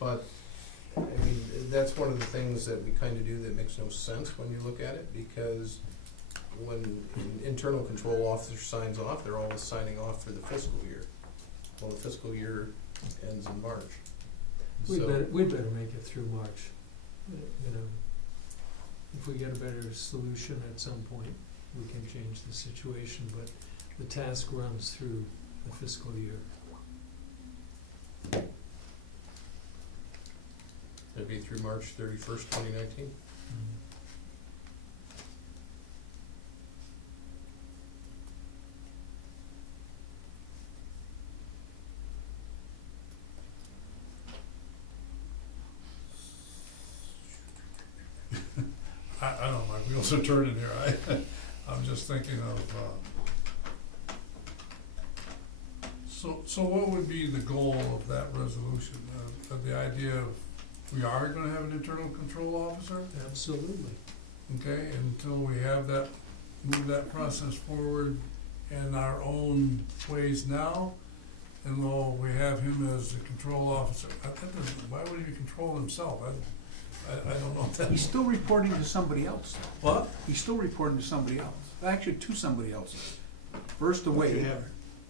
But, I mean, that's one of the things that we kinda do that makes no sense when you look at it, because when an internal control officer signs off, they're always signing off for the fiscal year. Well, the fiscal year ends in March. We'd So, better make it through March, you know. If we get a better solution at some point, we can change the situation, but the task runs through the fiscal year. it'd be through March 31st, 2019. I don't know, my wheels are turning here, I'm just thinking of, so what would be the goal of that resolution? The idea of, we are gonna have an internal control officer, Absolutely. okay, until we have that, move that process forward in our own ways now, and though we have him as the control officer, why would he control himself? I don't know if that's. He's still reporting to somebody else, though. What? He's still reporting to somebody else, actually to somebody else. First You away, have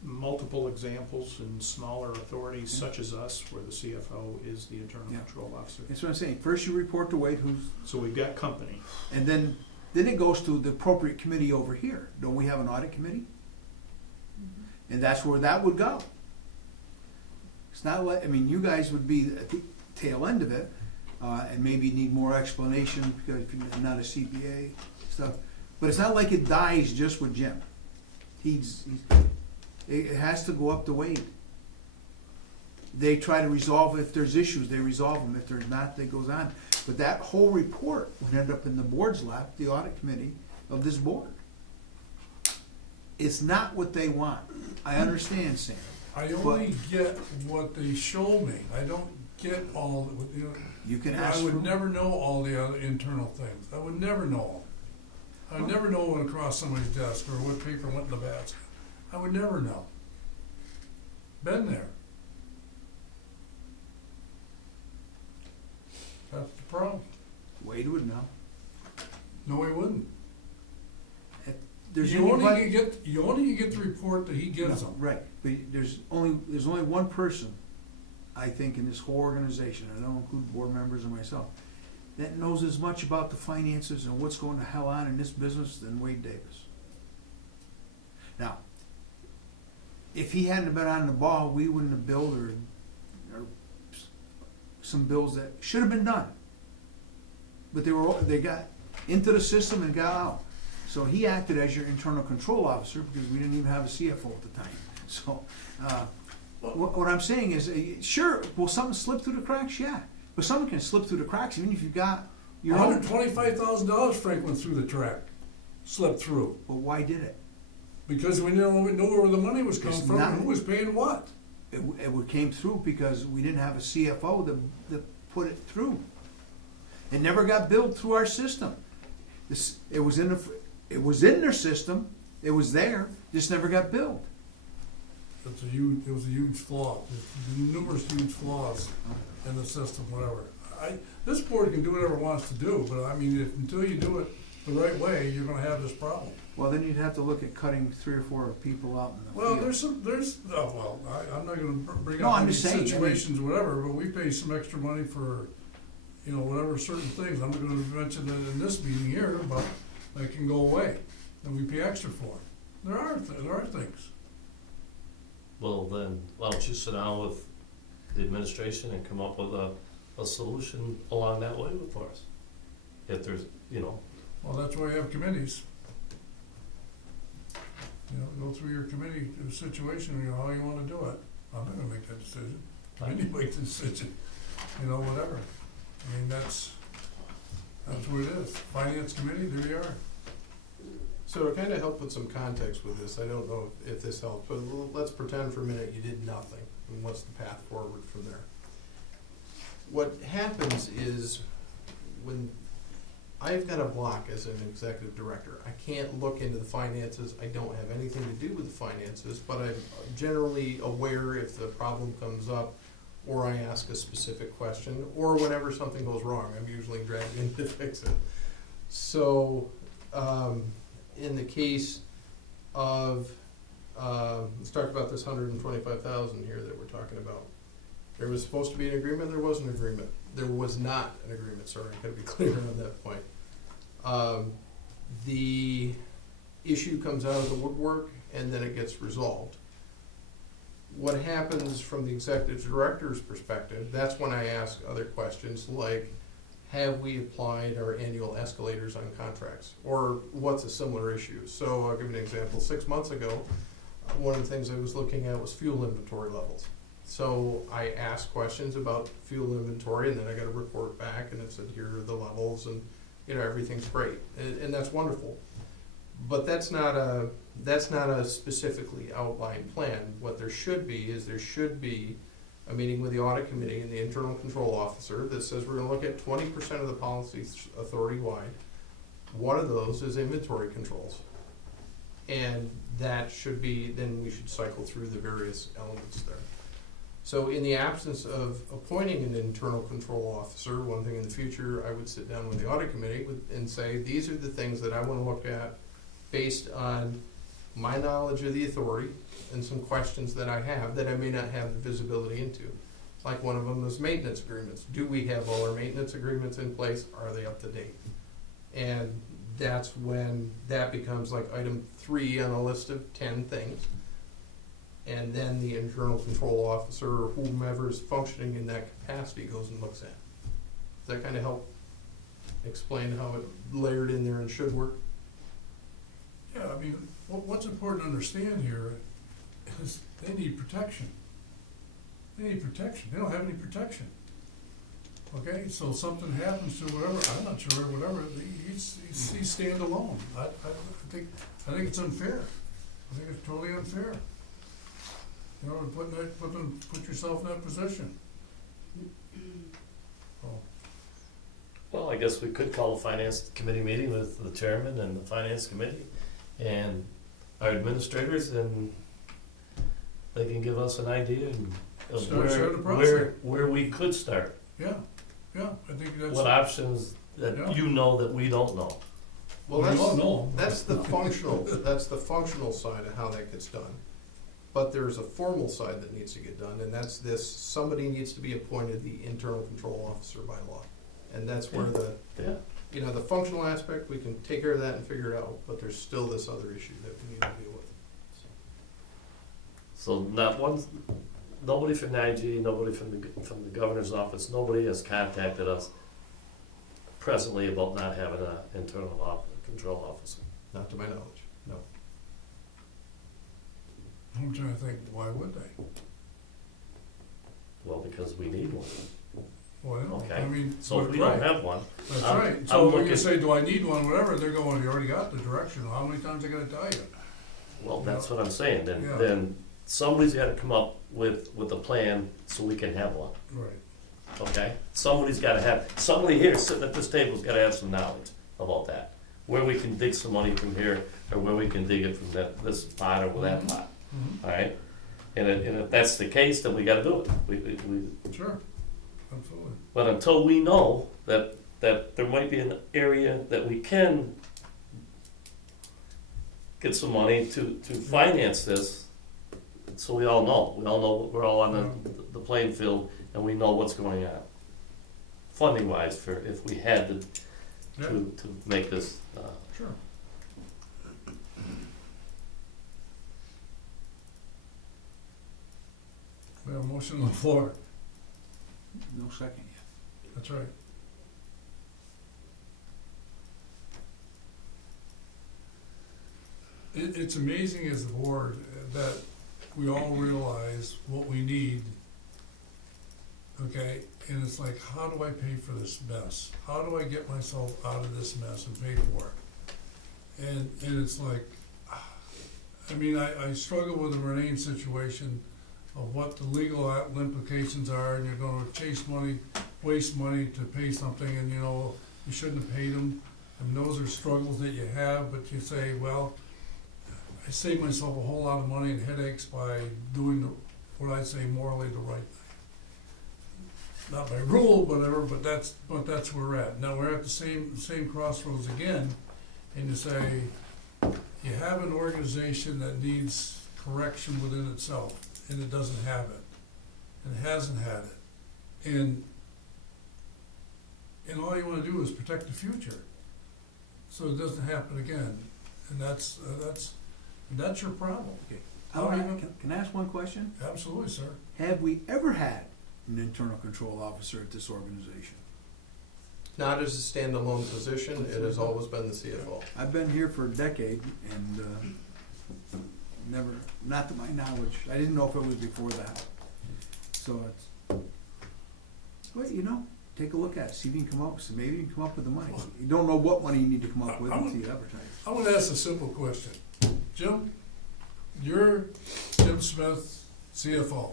multiple examples in smaller authorities such as us, where the CFO is the internal Yeah. control officer. that's what I'm saying, first you report to Wade, So we've got company. and then it goes to the appropriate committee over here. Don't we have an audit committee? And that's where that would go. It's not like, I mean, you guys would be at the tail end of it, and maybe need more explanation because you're not a CPA stuff. But it's not like it dies just with Jim. It has to go up to Wade. They try to resolve, if there's issues, they resolve them. If there's not, they goes on. But that whole report would end up in the board's lap, the audit committee of this board. It's not what they want. I understand, Sam. I only get what they show me, I don't get all, you know. You can ask I for. would never know all the other internal things. I would never know them. I'd never know what went across somebody's desk or what paper went in the basket. I would never know. Been there. That's the problem. Wade would know. No, he wouldn't. There's You only anybody- can get the report that he gives No, them. right, but there's only one person, I think, in this whole organization, I don't include board members or myself, that knows as much about the finances and what's going to hell on in this business than Wade Davis. Now, if he hadn't been on the ball, we wouldn't have billed or some bills that should have been done. But they got into the system and got out. So he acted as your internal control officer because we didn't even have a CFO at the time. So, what I'm saying is, sure, will something slip through the cracks? Yeah. But something can slip through the cracks even if you've got your own. $125,000 Frank went through the track, slipped through. But why did it? Because we knew where the money was coming It's from not- and who was paying what. It came through because we didn't have a CFO that put it through. It never got billed through our system. It was in their system, it was there, just never got billed. It was a huge flaw. There's numerous huge flaws in the system, whatever. This board can do whatever it wants to do, but I mean, until you do it the right way, you're gonna have this problem. Well, then you'd have to look at cutting 3 or 4 people out in the Well, field. I'm not gonna bring No, up I'm any just saying, I mean- situations, whatever, but we pay some extra money for, whatever certain things. I'm not gonna mention it in this meeting here, but that can go away, and we pay extra for it. There are things. Well, then, why don't you sit down with the administration and come up with a solution along that way for us? If there's, Well, that's why you have committees. Go through your committee situation, how you wanna do it. I'm not gonna make that decision. Committee make the decision, whatever. I mean, that's what it is. Finance committee, there you are. So to kind of help with some context with this, I don't know if this helps, but let's pretend for a minute you did nothing, and what's the path forward from there? What happens is, when I've got a block as an executive director, I can't look into the finances, I don't have anything to do with the finances, but I'm generally aware if the problem comes up, or I ask a specific question, or whenever something goes wrong, I'm usually dragged in to fix it. So, in the case of, let's talk about this 125,000 here that we're talking about. There was supposed to be an agreement, there was an agreement. There was not an agreement, sorry, I gotta be clear on that point. The issue comes out of the woodwork and then it gets resolved. What happens from the executive director's perspective, that's when I ask other questions like, have we applied our annual escalators on contracts? Or what's a similar issue? So I'll give you an example. 6 months ago, one of the things I was looking at was fuel inventory levels. So I asked questions about fuel inventory and then I got a report back and it said, here are the levels and, you know, everything's great. And that's wonderful. But that's not a specifically outlined plan. What there should be is a meeting with the audit committee and the internal control officer that says we're gonna look at 20% of the policies authority-wide. One of those is inventory controls. And that should be, then we should cycle through the various elements there. So in the absence of appointing an internal control officer, one thing in the future, I would sit down with the audit committee and say, these are the things that I wanna look at based on my knowledge of the authority and some questions that I have that I may not have the visibility into. Like one of them is maintenance agreements. Do we have all our maintenance agreements in place? Are they up to date? And that's when that becomes like item 3 on a list of 10 things. And then the internal control officer or whomever is functioning in that capacity goes and looks at it. Does that kind of help explain how it layered in there and should work? Yeah, I mean, what's important to understand here is they need protection. They need protection. They don't have any protection. Okay, so something happens to whatever, I'm not sure, whatever, he's standalone. I think it's unfair. I think it's totally unfair. You know, put yourself in that position. Oh, Well, I guess we could call a finance committee meeting with the chairman and the finance committee and our administrators, and they can give us an idea of Start the process. where we could start. yeah, I think that's. What options that Yeah. you know that we don't know. Well, We all know. that's the functional side of how that gets done. But there's a formal side that needs to get done, and that's this, somebody needs to be appointed the internal control officer by law. And that's where Yeah. the functional aspect, we can take care of that and figure it out, but there's still this other issue that we need to deal with. So nobody from the IG, nobody from the governor's office, nobody has contacted us presently about not having an internal control officer. Not to my knowledge, no. I'm trying to think, why would they? Well, because we need one. Well, I don't, Okay. I mean, So if but we don't right, have one, that's I'm- right. I'm So when you looking- say, do I need one, whatever, they're going, you already got the direction, how many times are they gonna tell you? well, that's what I'm saying, Yeah. then somebody's gotta come up with a plan so we can have one, Right. okay? Somebody here sitting at this table's gotta have some knowledge about that. Where we can dig some money from here, or where we can dig it from this pot or that pot, Mhm. alright? And if that's the case, then we gotta do it. We, Sure, absolutely. but until we know that there might be an area that we can get some money to finance this, so we all know we're all on the playing field, and we know what's going on. Funding wise, for if we had Yeah, to make this, sure. We have a motion on the floor, No second yet. that's right. It's amazing as a board that we all realize what we need, okay? And it's like, how do I pay for this mess? How do I get myself out of this mess and pay for it? And it's like, I mean, I struggle with the Renee situation of what the legal implications are, and you're gonna chase money, waste money to pay something, and you know, you shouldn't have paid them. And those are struggles that you have, but you say, well, I save myself a whole lot of money and headaches by doing what I say morally the right thing. not by rule, whatever, but that's where we're at. Now, we're at the same crossroads again, and you say, you have an organization that needs correction within itself, and it doesn't have it, and hasn't had it. And all you wanna do is protect the future, so it doesn't happen again, and that's your problem. All right, can I ask one question? Absolutely, sir. Have we ever had an internal control officer at this organization? Not as a standalone position, it has always been the CFO. I've been here for a decade and, never, not to my knowledge, I didn't know if it was before that. So it's, well, you know, take a look at it, see if you can come up, maybe you can come up with the money. You don't know what money you need to come up with until you advertise. I want to ask a simple question. Jim, you're Jim Smith, CFO.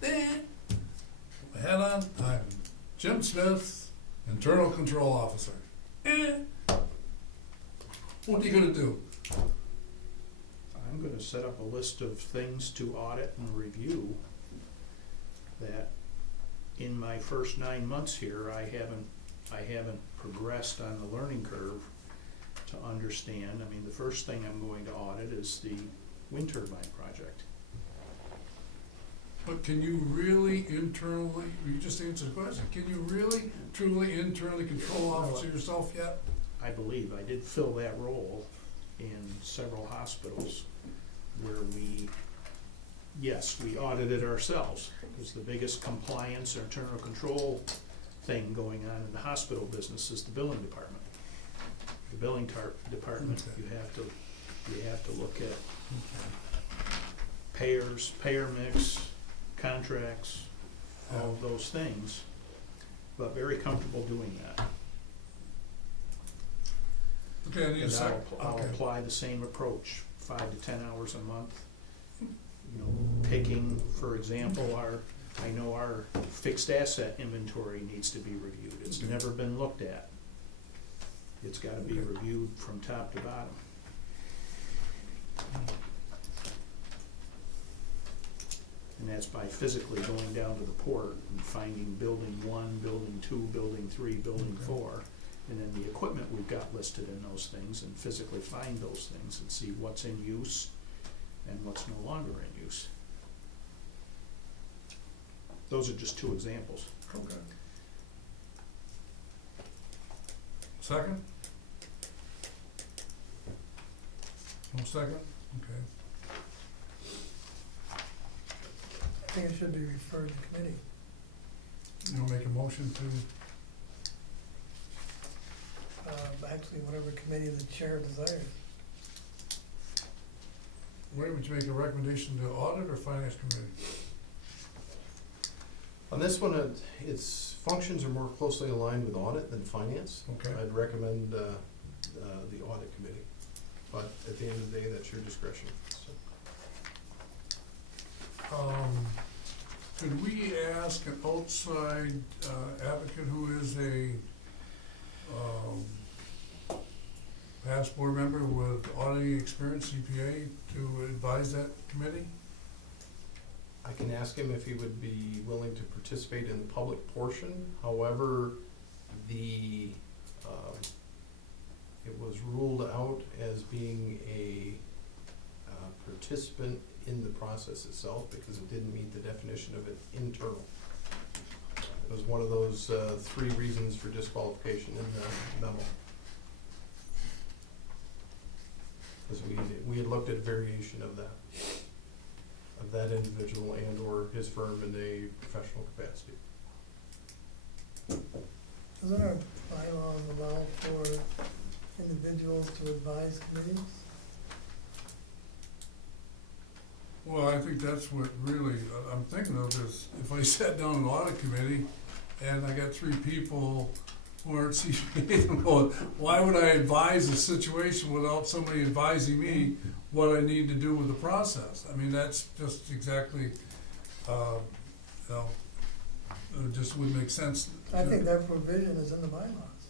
Head on, I'm Jim Smith, Internal Control Officer. What are you gonna do? I'm gonna set up a list of things to audit and review that in my first 9 months here, I haven't progressed on the learning curve to understand. I mean, the first thing I'm going to audit is the wind turbine project. But can you really internally, you just answered the question, can you really truly internally control officer yourself yet? I believe I did fill that role in several hospitals where we audited ourselves. It was the biggest compliance or internal control thing going on in the hospital business is the billing department. The billing department, Okay. you have to look at payers, payer mix, contracts, all of those things, but very comfortable doing that. Okay, I need a And second. I'll Okay. apply the same approach, 5 to 10 hours a month. You know, picking, for example, I know our fixed asset inventory needs to be reviewed. It's Okay. never been looked at. It's gotta be Okay. reviewed from top to bottom. And that's by physically going down to the port and finding building 1, building 2, building 3, building Okay. 4. And then the equipment we've got listed in those things and physically find those things and see what's in use and what's no longer in use. Those are just 2 examples. Okay. Second? No second? Okay. I think it should be referred to committee. You wanna make a motion to, Actually, whatever committee the chair desires. where would you make a recommendation to audit or finance committee? On this one, its functions are more closely aligned with audit than finance. Okay. I'd recommend the audit committee, but at the end of the day, that's your discretion. So, Could we ask an outside advocate who is a past board member with auditing experience, CPA, to advise that committee? I can ask him if he would be willing to participate in the public portion. However, it was ruled out as being a participant in the process itself because it didn't meet the definition of an internal. It was one of those 3 reasons for disqualification in the memo. Because we had looked at a variation of that individual and or his firm in a professional capacity. Doesn't our bylaws allow for individuals to advise committees? Well, I think that's what really I'm thinking of is if I sat down in an audit committee and I got 3 people who aren't CPA, I'm going, why would I advise a situation without somebody advising me what I need to do with the process? I mean, that's just exactly, it just wouldn't make sense. I think that provision is in the bylaws.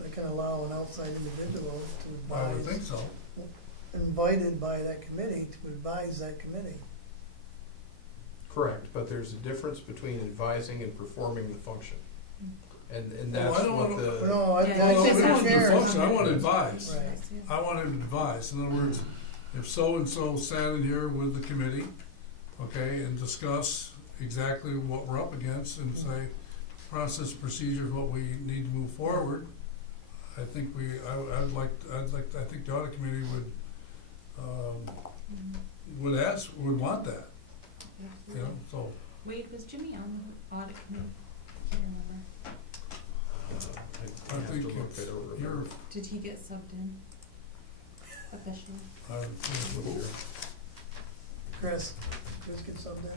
They can allow an outside individual to I would think advise, so. invited by that committee to advise that committee. Correct, but there's a difference between advising and performing the function. And Well, I that's don't what wanna- the, No, I Yeah, Well, think we it's don't want the to chair. function, I want to advise. Right. I want him to advise. In other words, if so-and-so sat in here with the committee, okay, and discuss exactly what we're up against and say, process, procedures, what we need to move forward, I think I think the audit committee would want that, you know, so. Wade, was Jimmy on the audit committee? I can't remember. I I have to think look it's, it over. you're, Did he get subbed in officially? Chris get subbed in.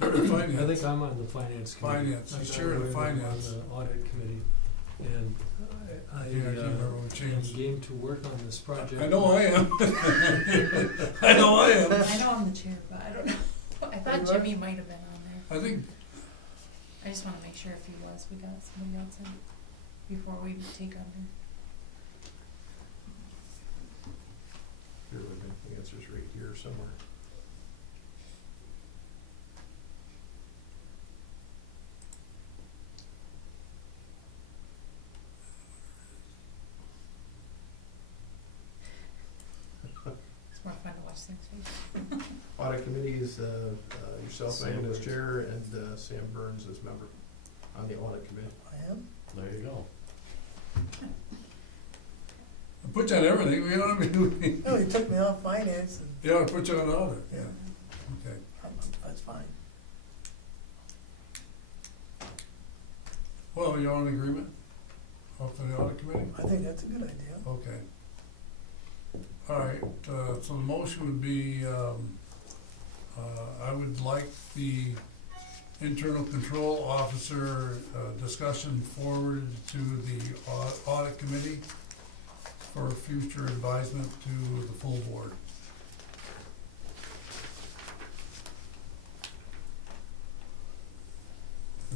you're the I finance. think I'm on the finance committee. Finance, I'm he's not chair of the aware that I'm finance. on the audit committee, and Yeah, I can't remember when we am changed. game to work on this project. I know I am. I know I am. I know I'm the chair, but I don't know. I thought You are? Jimmy might have been on there. I think, I just wanna make sure if he was, we got somebody else in before we take under. Here, I think the answer's right here somewhere. It's more fun to watch things. Audit committee is, yourself, Sam Megan, as Burns. chair, and, Sam Burns as member on the audit committee. I am? There you go. I put you on everything, you know what I mean? No, you took me off finance and, Yeah, I put you on audit, yeah, yeah, okay. that's fine. Well, you all in agreement? Off to the audit committee? I think that's a good idea. Okay. All right, so the motion would be, I would like the internal control officer, discussion forwarded to the audit committee for future advisement to the full board.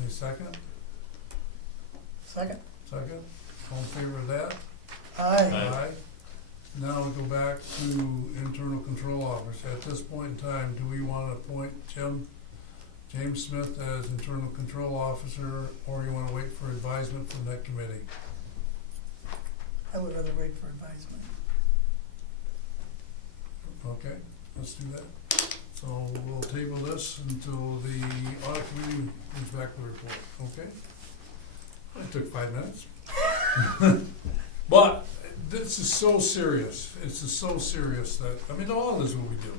Any second? Second? Second? All in favor of that? Aye. Aye. Now we go back to internal control officer. At this point in time, do we want to appoint James Smith as internal control officer, or you want to wait for advisement from that committee? I would rather wait for advisement. Okay, let's do that. So we'll table this until the audit committee comes back with a report, okay? It took 5 minutes. But this is so serious. It's just so serious that, I mean, all this is what we do.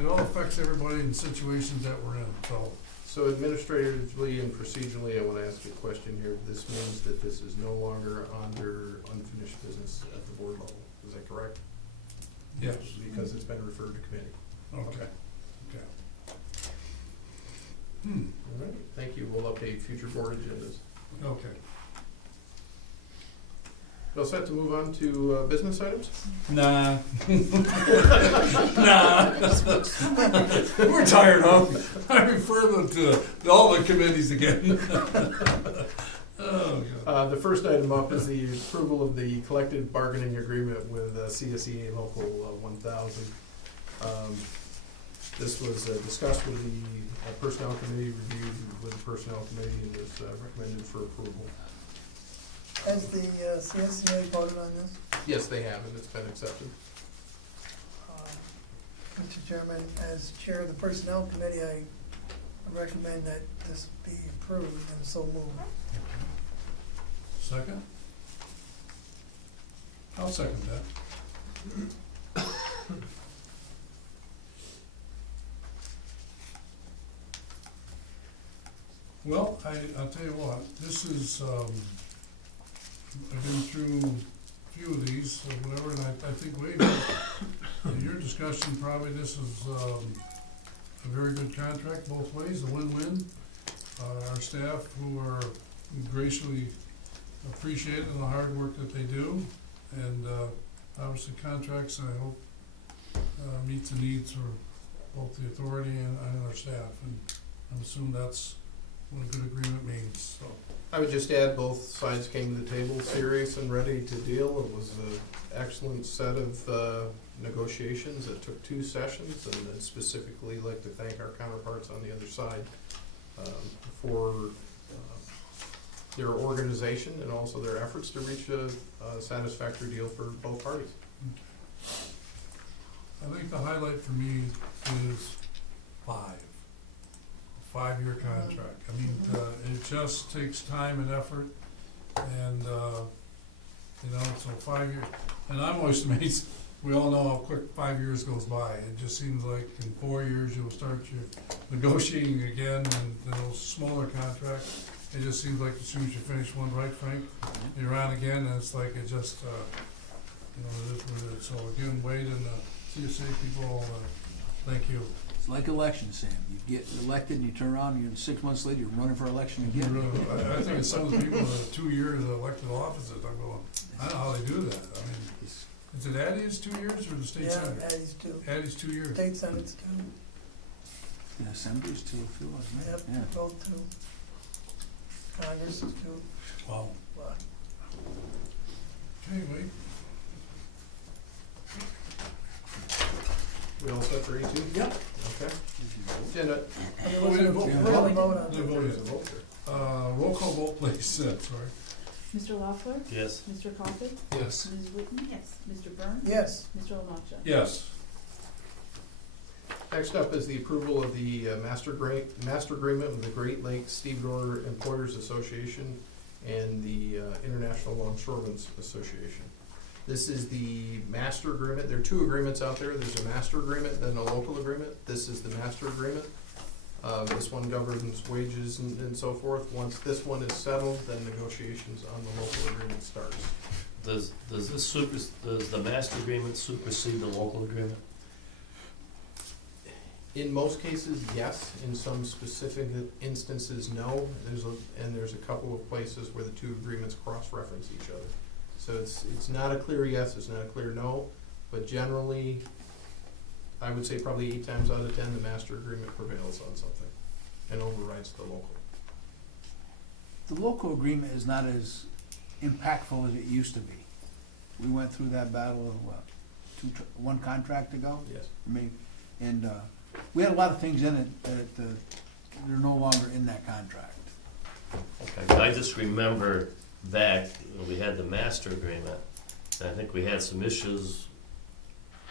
It all affects everybody in situations that we're in, so. So administratively and procedurally, I want to ask you a question here. This means that this is no longer under unfinished business at the board level. Is that correct? Yes. Because it's been referred to committee. Okay. All right, thank you. We'll update future board agendas. Okay. You all set to move on to business items? Nah. Nah. We're tired of. I refer them to all the committees again. Oh, God. The first item up is the approval of the collective bargaining agreement with CSEA Local 1000. This was discussed with the Personnel Committee, reviewed with the Personnel Committee, and was recommended for approval. Has the CSCA voted on this? Yes, they have, and it's been accepted. Mr. Chairman, as chair of the Personnel Committee, I recommend that this be approved and so moved. Second? I'll second that. Well, I'll tell you what, this is, I've been through a few of these, or whatever, and I think, Wade, in your discussion, probably this is, a very good contract both ways, a win-win. Our staff who are graciously appreciated the hard work that they do, and, obviously contracts, I hope, meets the needs for both the authority and our staff, and I'm assuming that's what a good agreement means, so. I would just add, both sides came to the table serious and ready to deal. It was an excellent set of negotiations. It took 2 sessions, and I'd specifically like to thank our counterparts on the other side for their organization and also their efforts to reach a satisfactory deal for both parties. I think the highlight for me is 5-year contract. I mean, it just takes time and effort, and, you know, so 5 years. And I'm always amazed, we all know how quick 5 years goes by. It just seems like in 4 years, you'll start your negotiating again, and those smaller contracts, it just seems like as soon as you finish one, right, Frank? You're on again, and it's like it just, you know, it is what it is. So again, Wade and CSA people, thank you. It's like elections, Sam. You get elected, and you turn around, and 6 months later, you're running for election again. I think it's some of the people that have 2 years of elected offices, I'm going, I don't know how they do that. I mean, is it Addie's 2 years or the state Yeah, senator? Addie's 2. Addie's 2 years. State senate's 2. Yeah, Assembly's too, wasn't Yep, it? Yeah. both 2. Congress is 2. Wow. Wow. Okay, Wade. We all set for E2? Yep. Okay. Agenda. I mean, Oh, we didn't vote. we really vote on Didn't it. vote There's yet. a vote there. Roll call vote, please, sorry. Mr. Loeffler? Yes. Mr. Coffin? Yes. Ms. Whitten? Yes. Mr. Byrne? Yes, Mr. Lamacha? Yes. Next up is the approval of the master agreement with the Great Lakes Stevedore Employers Association and the International Longshoremen's Association. This is the master agreement. There are 2 agreements out there. There's a master agreement, then a local agreement. This is the master agreement. This one governs wages and so forth. Once this one is settled, then negotiations on the local agreement starts. Does the master agreement supersede the local agreement? In most cases, yes. In some specific instances, no. There's a couple of places where the 2 agreements cross-reference each other. So it's not a clear yes, it's not a clear no, but generally, I would say probably 8 times out of 10, the master agreement prevails on something and overrides the local. The local agreement is not as impactful as it used to be. We went through that battle of, what, 1 contract ago? Yes. Maybe, and we had a lot of things in it that they're no longer in that contract. Okay, I just remember back, when we had the master agreement, and I think we had some issues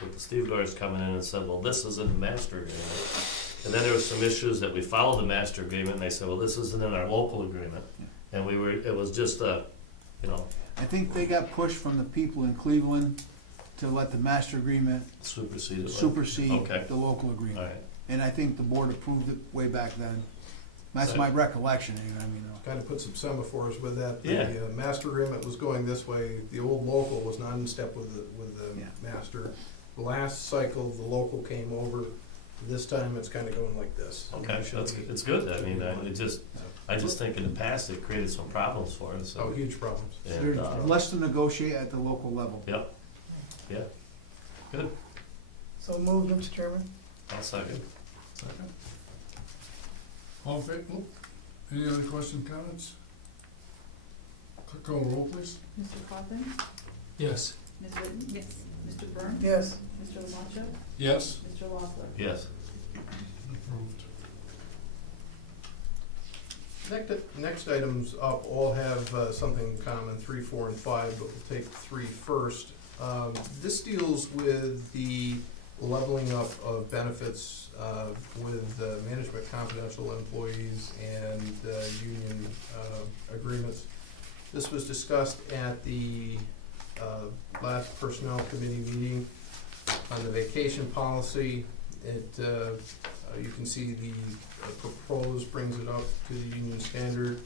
with the stevedores coming in and said, well, this isn't the master agreement. And then there were some issues that we followed the master agreement, and they said, well, this isn't in our local agreement. And it was just a, you know, I think they got pushed from the people in Cleveland to let the master agreement superseded. supersede Okay. the local All agreement. right. And I think the board approved it way back then. That's my recollection, anyway, I mean, Kind of put some semaphores with that. Yeah. The master agreement was going this way. The old local was not in step with the Yeah. master. The last cycle, the local came over. This time, it's kind of going like this. Okay, it's good. I mean, I just think in the past it created some problems for us. Oh, huge problems. And, there's less to negotiate at the local level. Yep, yeah, good. so moved, Mr. Chairman. I'll second. Second. All in favor? Any other questions, comments? Call roll, please. Mr. Coffin? Yes. Ms. Whitten? Yes. Mr. Byrne? Yes, Mr. Lamacha? Yes. Mr. Loeffler? Yes. Approved. Next items up all have something in common, 3, 4, and 5, but we'll take 3 first. This deals with the leveling up of benefits with management confidential employees and union agreements. This was discussed at the last personnel committee meeting on the vacation policy. You can see the proposed brings it up to the union standard.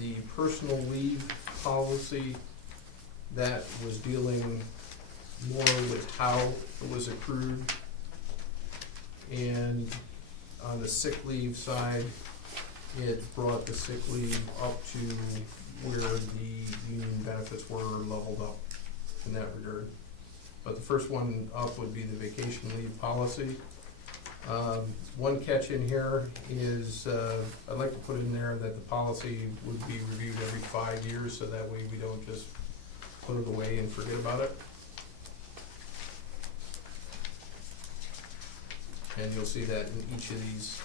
The personal leave policy, that was dealing more with how it was accrued. And on the sick leave side, it brought the sick leave up to where the union benefits were leveled up in that regard. But the first one up would be the vacation leave policy. One catch in here is, I'd like to put in there that the policy would be reviewed every 5 years, so that way we don't just put it away and forget about it. And you'll see that in each of these,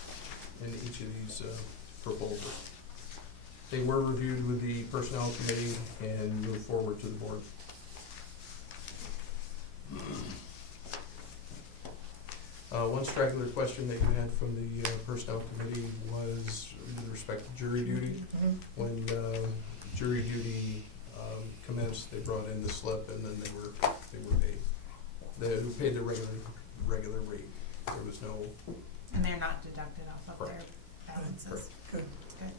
proposals. They were reviewed with the personnel committee and moved forward to the board. One straggler question that you had from the personnel committee was with respect to jury duty. When jury duty commenced, they brought in the slip and then they were paid. They were paid the regular rate. There was no, And they're not deducted off of their Correct. balances. Good. Good.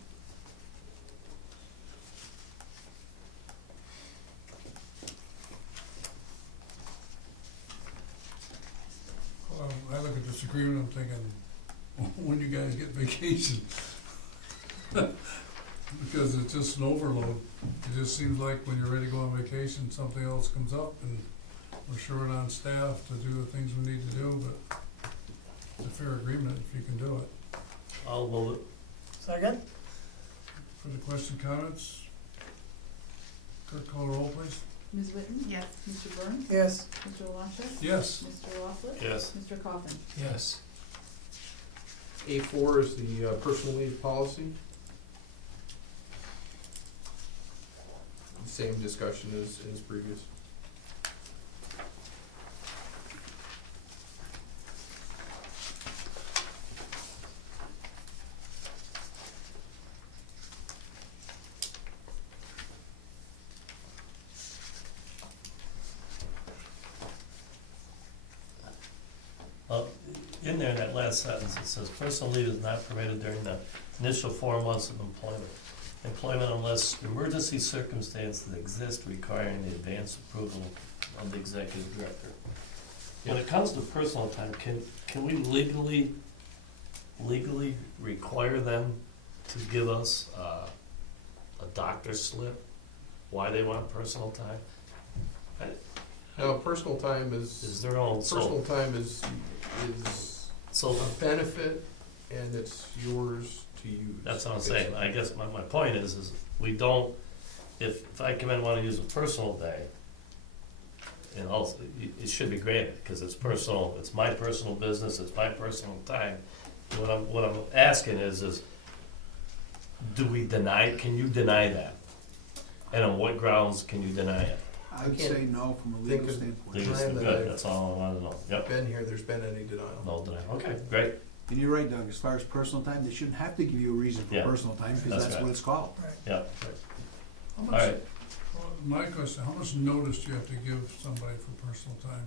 I look at this agreement, I'm thinking, when you guys get vacation? Because it's just an overload. It just seems like when you're ready to go on vacation, something else comes up and we're short on staff to do the things we need to do, but it's a fair agreement if you can do it. I'll move it. Second? Further question, comments? Clerk, call the roll, please. Ms. Witten? Yes. Mr. Burns? Yes. Mr. Alonso? Yes. Mr. Lockwood? Yes. Mr. Coffin? Yes. A4 is the personal leave policy. Same discussion as previous. In there, in that last sentence, it says, personal leave is not permitted during the initial 4 months of employment. Employment unless emergency circumstances exist requiring the advance approval of the executive director. When it comes to personal time, can we legally require them to give us a doctor's slip why they want personal time? Now, personal time Is their own, personal time is so a benefit, and it's yours to use. that's what I'm saying. I guess my point is we don't, if I come in and wanna use a personal day, and also, it should be granted, cause it's personal, it's my personal business, it's my personal time. What I'm asking is do we deny, can you deny that? And on what grounds can you deny it? I would say no from a Think legal of- standpoint. Legal, Time that good, I've- that's all I wanna know. Yep, Been here, there's been any denial. no denial, okay, great, And you're right, Doug, as far as personal time, they shouldn't have to give you a reason for Yeah. personal time, because That's that's right. what it's called. Right. yeah, How all much, right. my question, how much notice do you have to give somebody for personal time?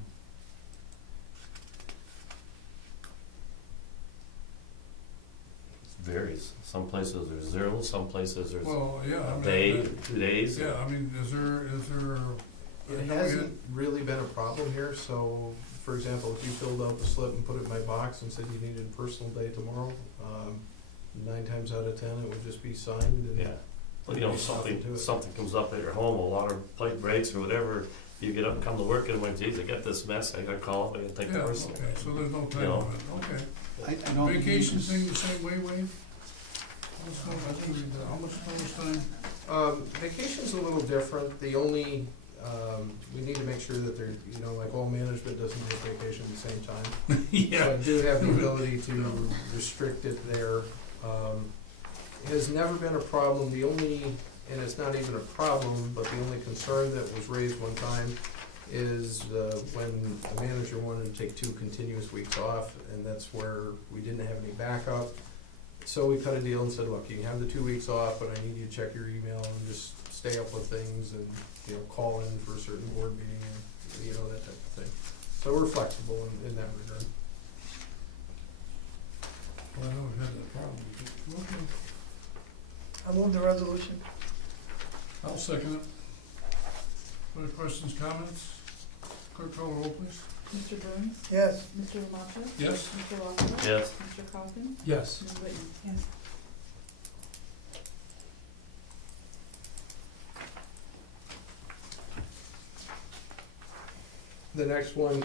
It varies. Some places there's 0, some places there's Well, yeah, I a mean, day, that- 2 days. yeah, I mean, is there, I It know we hasn't really been a problem here, so, for example, if you filled out the slip and put it in my box and said you needed a personal day tomorrow, 9 times out of 10, it would just be signed and. Yeah, well, you know, something comes up at your home, a water pipe breaks or whatever, you get up, come to work and I'm like, geez, I got this mess, I gotta call them, I gotta take the Yeah, person. okay, so there's no time You know. limit, okay. I don't. Vacation thing the same way, Wade? How much notice time? Vacation's a little different, the only, we need to make sure that they're, like all management doesn't take vacation at the same time. So I do have the ability to restrict it there. It has never been a problem, the only, and it's not even a problem, but the only concern that was raised one time is when a manager wanted to take 2 continuous weeks off, and that's where we didn't have any backup. So we cut a deal and said, look, you can have the 2 weeks off, but I need you to check your email and just stay up with things and, call in for a certain board meeting and, that type of thing. So we're flexible in that regard. Well, I know we've had that problem. Okay. I move the resolution. I'll second it. Other questions, comments? Clerk, call the roll, please. Mr. Burns? Yes. Mr. Alonso? Yes. Mr. Lockwood? Yes, Mr. Coffin? Yes. Ms. Witten? Yes. The next one,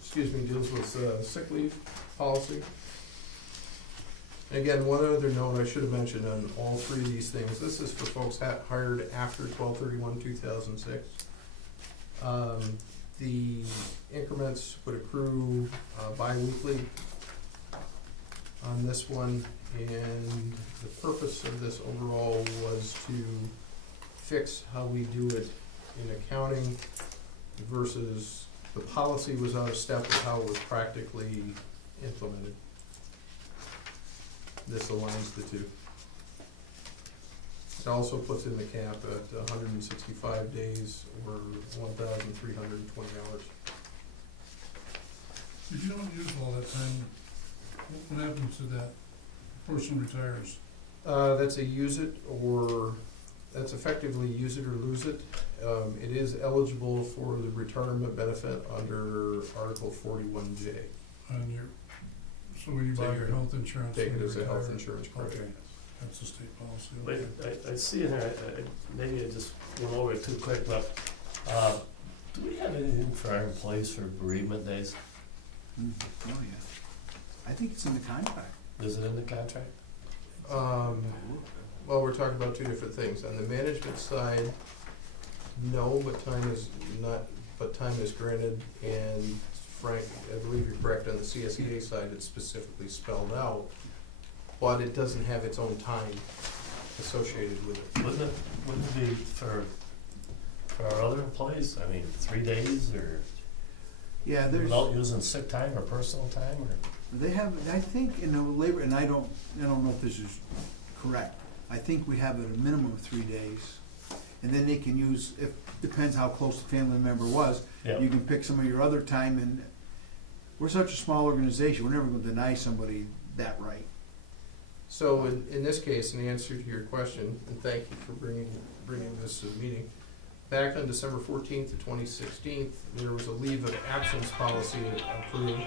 excuse me, deals with sick leave. policy. And again, one other note I should have mentioned on all three of these things, this is for folks hired after 12/31/2006. The increments would accrue bi-weekly on this one, and the purpose of this overall was to fix how we do it in accounting versus the policy was out of step with how it was practically implemented. This aligns the two. It also puts in the cap at 165 days or 1,320 hours. If you don't use all that time, what happens to that person retires? That's a use it or, that's effectively use it or lose it. It is eligible for the retirement benefit under Article 41J. On your, so when you buy Take your it- health insurance. Take when it you as a health retire? insurance credit. Okay, that's the state policy, Wait, okay. I see in there, maybe I just went over it too quick, but, do we have anything for our employees for bereavement days? Oh, yeah. I think it's in the contract. Is it in the contract? Well, we're talking about two different things. On the management side, no, but time is granted, and Frank, I believe you're correct, on the CSEA side, it's specifically spelled out, but it doesn't have its own time associated with it. Wouldn't it be for our other employees, I mean, 3 days, or Yeah, there's, without using sick time or personal time, or? they have, I think in the labor, and I don't know if this is correct. I think we have at a minimum of 3 days. And then they can use, if, depends how close the family member was, Yeah. you can pick some of your other time, and we're such a small organization, we're never gonna deny somebody that right. So in this case, in answer to your question, and thank you for bringing this to the meeting, back on December 14th of 2016, there was a leave of absence policy approved,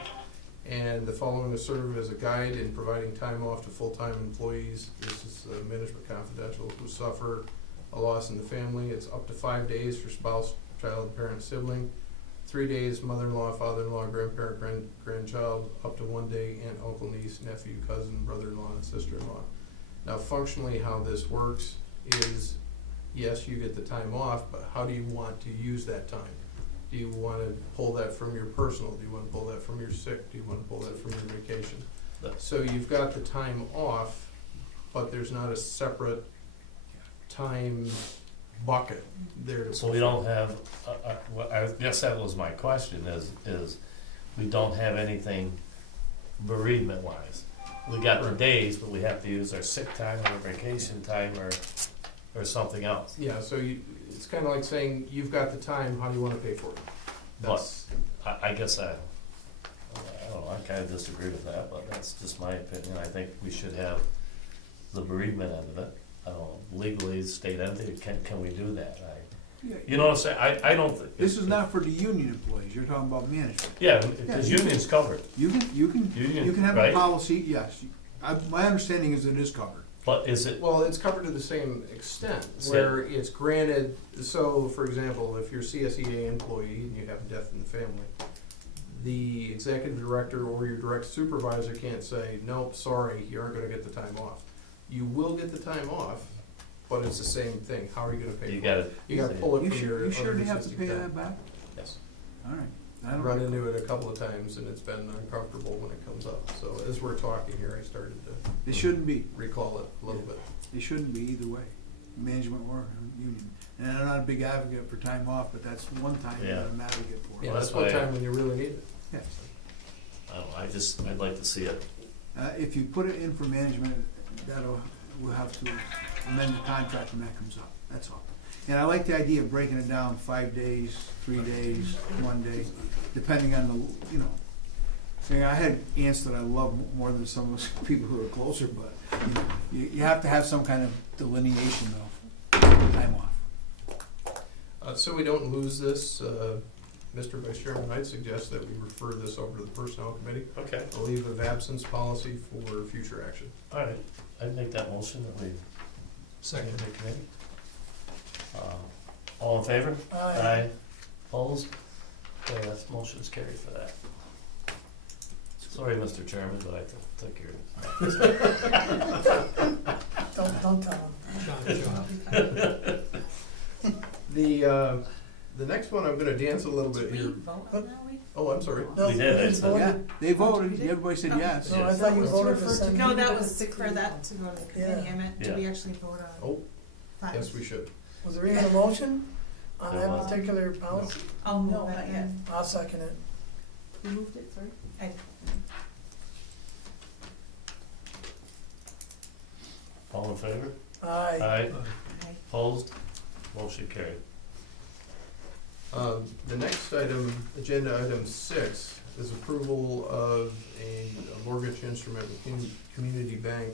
and the following is served as a guide in providing time off to full-time employees. This is management confidential, who suffer a loss in the family. It's up to 5 days for spouse, child, parent, sibling, 3 days mother-in-law, father-in-law, grandparent, grandchild, up to 1 day aunt, uncle, niece, nephew, cousin, brother-in-law, and sister-in-law. Now, functionally, how this works is, yes, you get the time off, but how do you want to use that time? Do you want to pull that from your personal? Do you want to pull that from your sick? Do you want to pull that from your vacation? So you've got the time off, but there's not a separate time bucket there to. So we don't have, well, I guess that was my question, is we don't have anything bereavement wise. We got the days, but we have to use our sick time or vacation time or something else. Yeah, so it's kind of like saying, you've got the time, how do you want to pay for it? That's, I guess I don't know, I kind of disagree with that, but that's just my opinion. I think we should have the bereavement end of it. I don't know, legally, state entity, can we do that? You know what I'm saying? I don't think. This is not for the union employees, you're talking about management. Yeah, because union's covered, You can have a right? policy, yes. My understanding is it is covered. but is it, well, it's covered to the same extent, So- where it's granted, so for example, if you're a CSEA employee and you have a death in the family, the executive director or your direct supervisor can't say, nope, sorry, you aren't gonna get the time off. You will get the time off, but it's the same thing, how are you gonna pay for it? you gotta. You gotta pull it You from sure, your you sure other they have to pay existing that time. back? Yes. All right. I I've don't run into it a couple of times and it's been uncomfortable when it comes up, so as we're talking here, I started to It shouldn't be. recall it a little bit. It shouldn't be either way, management or union. And I'm not a big advocate for time off, but that's one time you Yeah. automatically get for. Yeah, Well, that's that's one why- time when you really need it. Yes. I don't know, I'd like to see it. If you put it in for management, we'll have to amend the contract when that comes up, that's all. And I like the idea of breaking it down 5 days, 3 days, 1 day, depending on the, you know. I had aunts that I love more than some of those people who are closer, but you have to have some kind of delineation of time off. So we don't lose this, Mr. Vice Chairman, I'd suggest that we refer this over to the Personnel Committee, Okay, a leave of absence policy for future action. all right, I'd make that motion that we. Second. The committee. All in favor? Aye. Opposed? Okay, that motion is carried for that. Sorry, Mr. Chairman, but I took your. Don't tell them. John. The next one, I'm gonna dance a little bit Did we here. vote on that week? Oh, I'm sorry. No, We did, just I said. Yeah, voted. they voted, everybody said yes. No, I Yes. thought you Was voted to referred to send. No, that Maybe was the for that to go to the Yeah. committee, I meant, did Yeah. we actually vote on? Oh, five? yes, we should. Was there even a motion on There that was. particular policy? I'll No, move it not then. I'll second it. Who moved it, sorry? All in favor? Aye. Aye. Aye. Opposed? Motion carried. The next item, agenda item 6, is approval of a mortgage instrument with Community Bank,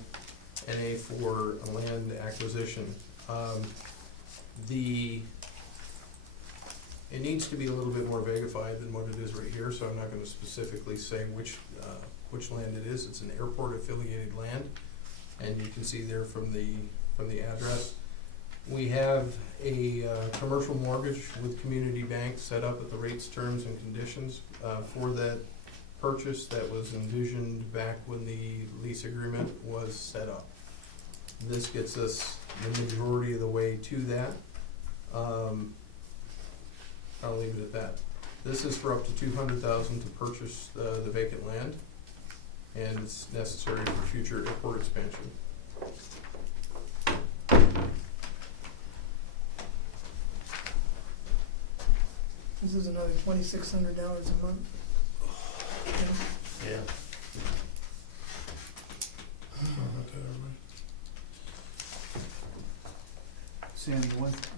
NA, for a land acquisition. It needs to be a little bit more vagified than what it is right here, so I'm not gonna specifically say which land it is. It's an airport affiliated land, and you can see there from the address. We have a commercial mortgage with Community Bank set up at the rates, terms, and conditions for that purchase that was envisioned back when the lease agreement was set up. This gets us the majority of the way to that. I'll leave it at that. This is for up to $200,000 to purchase the vacant land, and it's necessary for future airport expansion. This is another $2,600 a month. Yeah. Sorry about that, everybody. Sam,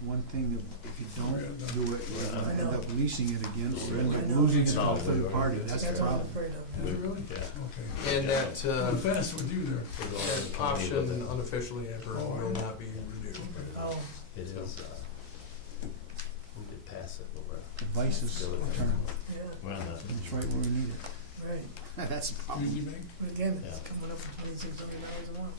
one thing, that if you don't do it, you're gonna I end know. up leasing it again, or end I up know. losing it to No, a third party, that's the That's what I'm problem. afraid of. Is it really? Yeah. Okay. And that, How fast would you there? We're going to that the committee option with it. unofficially ever will not be renewed. Oh, It is, we could pass it, but Advice is Go with it. eternal, yeah, we're on the. it's right where we need it, right. that's the problem. Community bank? But again, Yeah. it's coming up to $2,600 a month.